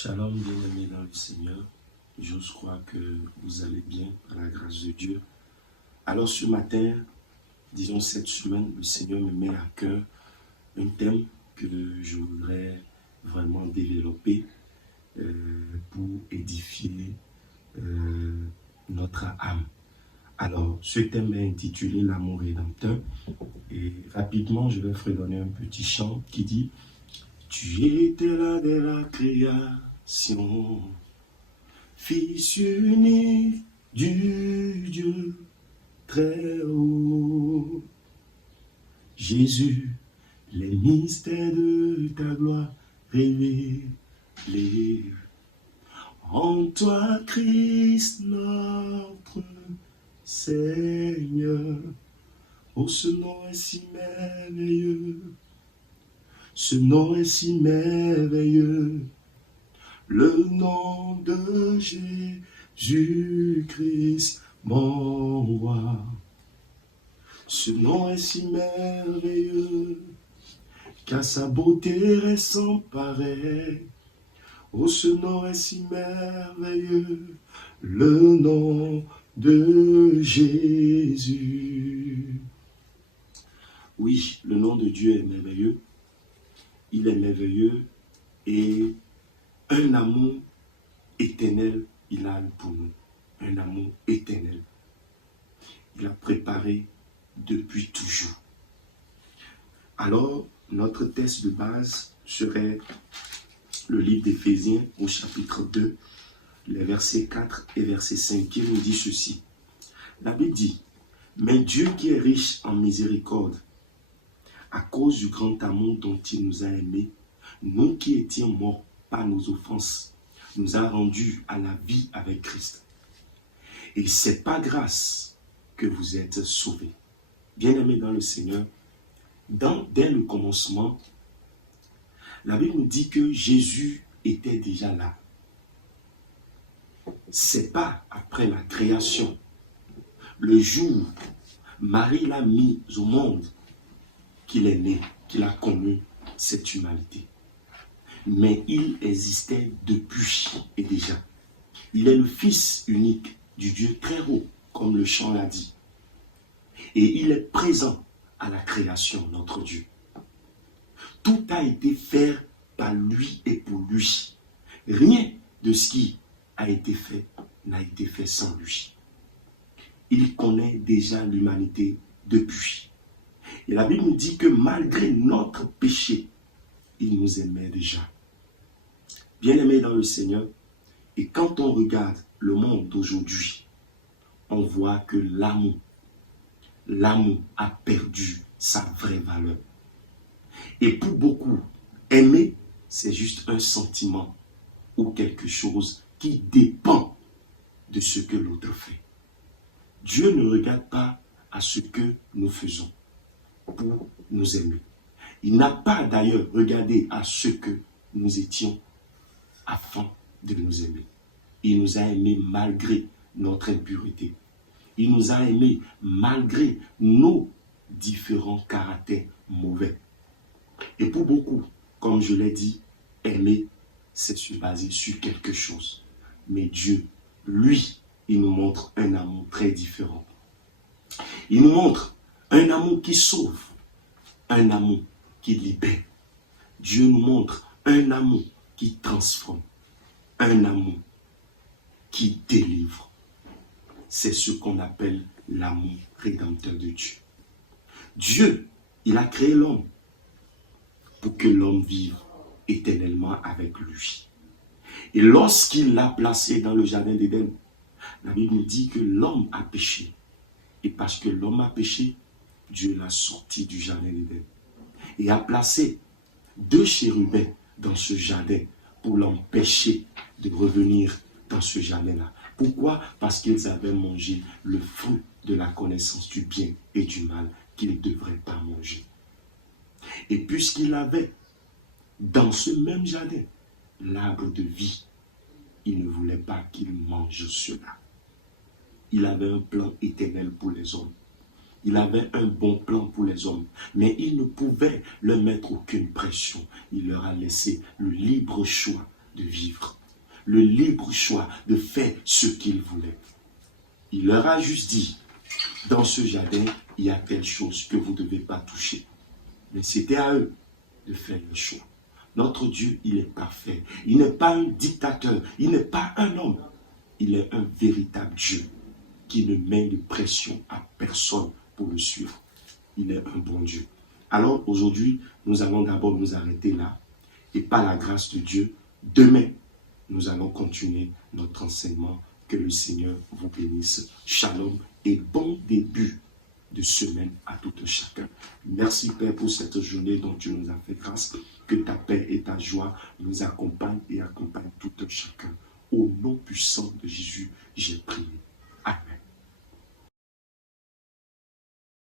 Shalom, bien-aimés dans le Seigneur. J'ose croire que vous allez bien, par la grâce de Dieu. Alors ce matin, disons cette semaine, le Seigneur me met à cœur un thème que je voudrais vraiment développer pour édifier notre âme. Alors, ce thème est intitulé L'amour rédempteur. Et rapidement, je vais fredonner un petit chant qui dit « Tu étais là dès la création, Fils unique du Dieu très haut. Jésus, les mystères de ta gloire révélés. En toi, Christ, notre Seigneur. Oh, ce nom est si merveilleux. Ce nom est si merveilleux. Le nom de Jésus-Christ, mon roi. Ce nom est si merveilleux, qu'à sa beauté reste sans pareil. Oh, ce nom est si merveilleux, le nom de Jésus. Oui, le nom de Dieu est merveilleux. Il est merveilleux et un amour éternel, il a eu pour nous. Un amour éternel. Il a préparé depuis toujours. Alors, notre texte de base serait le livre d'Éphésiens au chapitre 2, les versets 4 et verset 5 qui nous dit ceci. La Bible dit, « Mais Dieu qui est riche en miséricorde, à cause du grand amour dont il nous a aimés, nous qui étions morts par nos offenses, nous a rendus à la vie avec Christ. Et c'est par grâce que vous êtes sauvés. » Bien-aimés dans le Seigneur, dès le commencement, la Bible nous dit que Jésus était déjà là. C'est pas après la création, le jour où Marie l'a mis au monde, qu'il est né, qu'il a connu cette humanité. Mais il existait depuis et déjà. Il est le Fils unique du Dieu très haut, comme le chant l'a dit. Et il est présent à la création, notre Dieu. Tout a été fait par lui et pour lui. Rien de ce qui a été fait n'a été fait sans lui. Il connaît déjà l'humanité depuis. Et la Bible nous dit que malgré notre péché, il nous aimait déjà. Bien-aimés dans le Seigneur, et quand on regarde le monde d'aujourd'hui, on voit que l'amour a perdu sa vraie valeur. Et pour beaucoup, aimer, c'est juste un sentiment ou quelque chose qui dépend de ce que l'autre fait. Dieu ne regarde pas à ce que nous faisons pour nous aimer. Il n'a pas d'ailleurs regardé à ce que nous étions afin de nous aimer. Il nous a aimés malgré notre impureté. Il nous a aimés malgré nos différents caractères mauvais. Et pour beaucoup, comme je l'ai dit, aimer, c'est se baser sur quelque chose. Mais Dieu, lui, il nous montre un amour très différent. Il nous montre un amour qui sauve, un amour qui libère. Dieu nous montre un amour qui transforme, un amour qui délivre. C'est ce qu'on appelle l'amour rédempteur de Dieu. Dieu, il a créé l'homme pour que l'homme vive éternellement avec lui. Et lorsqu'il l'a placé dans le jardin d'Éden, la Bible nous dit que l'homme a péché. Et parce que l'homme a péché, Dieu l'a sorti du jardin d'Éden. Et a placé 2 chérubins dans ce jardin pour l'empêcher de revenir dans ce jardin-là. Pourquoi? Parce qu'ils avaient mangé le fruit de la connaissance du bien et du mal qu'ils ne devraient pas manger. Et puisqu'il avait dans ce même jardin l'arbre de vie, il ne voulait pas qu'ils mangent cela. Il avait un plan éternel pour les hommes. Il avait un bon plan pour les hommes, mais il ne pouvait leur mettre aucune pression. Il leur a laissé le libre choix de vivre, le libre choix de faire ce qu'ils voulaient. Il leur a juste dit, dans ce jardin, il y a telle chose que vous ne devez pas toucher. Mais c'était à eux de faire le choix. Notre Dieu, il est parfait. Il n'est pas un dictateur. Il n'est pas un homme. Il est un véritable Dieu qui ne met de pression à personne pour le suivre. Il est un bon Dieu. Alors aujourd'hui, nous allons d'abord nous arrêter là. Et par la grâce de Dieu, demain, nous allons continuer notre enseignement. Que le Seigneur vous bénisse. Shalom et bon début de semaine à tout un chacun. Merci Père pour cette journée dont tu nous as fait grâce. Que ta paix et ta joie nous accompagnent et accompagnent tout un chacun. Au nom puissant de Jésus, j'ai prié. Amen.